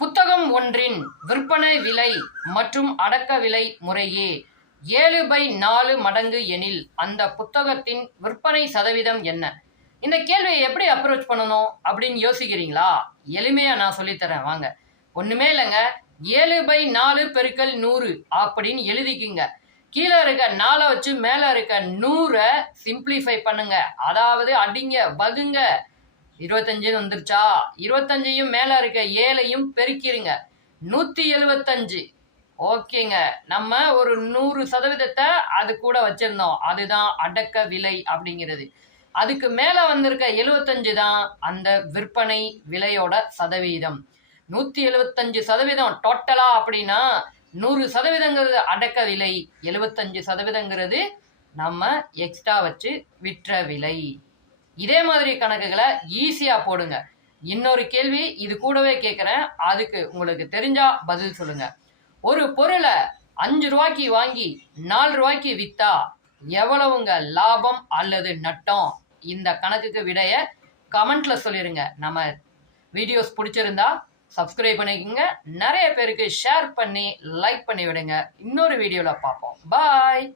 புத்தகம் ஒன்றின் விற்பனை விலை மற்றும் அடக்க விலை முறையே 7/4 மடங்கு எனில் அந்த புத்தகத்தின் விற்பனை சதவீதம் என்ன? இந்த கேள்வியை எப்படி அப்ரோச் பண்ணணும் அப்படின்னு யோசிக்கிறீங்களா? எளிமையா நான் சொல்லித்தரேன் வாங்க. ஒண்ணுமே இல்லைங்க, 7/4 பெருக்கல் 100 அப்படின்னு எழுதிக்குங்க. கீழே இருக்க 4 வச்சு மேல இருக்க 100 சிம்பிளிஃபை பண்ணுங்க. அதாவது அடிங்க, வகுங்க. 25 வந்துருச்சா? 25யும் மேல இருக்க 7ஐயும் பெருக்கிருங்க. 175. ஓகேங்க, நம்ம ஒரு 100% அது கூட வச்சிருந்தோம். அதுதான் அடக்க விலை அப்படிங்கிறது. அதுக்கு மேல வந்திருக்க 75 தான் அந்த விற்பனை விலையோட சதவீதம். 175% டோட்டலா அப்படின்னா 100%ங்கிறது அடக்க விலை, 75%ங்கிறது நம்ம எக்ஸ்ட்ரா வச்சு விற்ற விலை. இதே மாதிரி கணக்குகளை ஈஸியா போடுங்க. இன்னொரு கேள்வி இது கூடவே கேட்குறேன், அதுக்கு உங்களுக்கு தெரிஞ்சா பதில் சொல்லுங்க. ஒரு பொருளை 5 ரூபாய்க்கு வாங்கி 4 ரூபாய்க்கு வித்தா எவ்வளவுங்க லாபம் அல்லது நட்டம்? இந்த கணக்குக்கு விடைய கமெண்ட்ல சொல்லிருங்க. நம்ம வீடியோஸ் பிடிச்சிருந்தா சப்ஸ்கிரைப் பண்ணிக்கோங்க, நிறைய பேருக்கு ஷேர் பண்ணி லைக் பண்ணி விடுங்க. இன்னொரு வீடியோல பார்ப்போம். பாய்.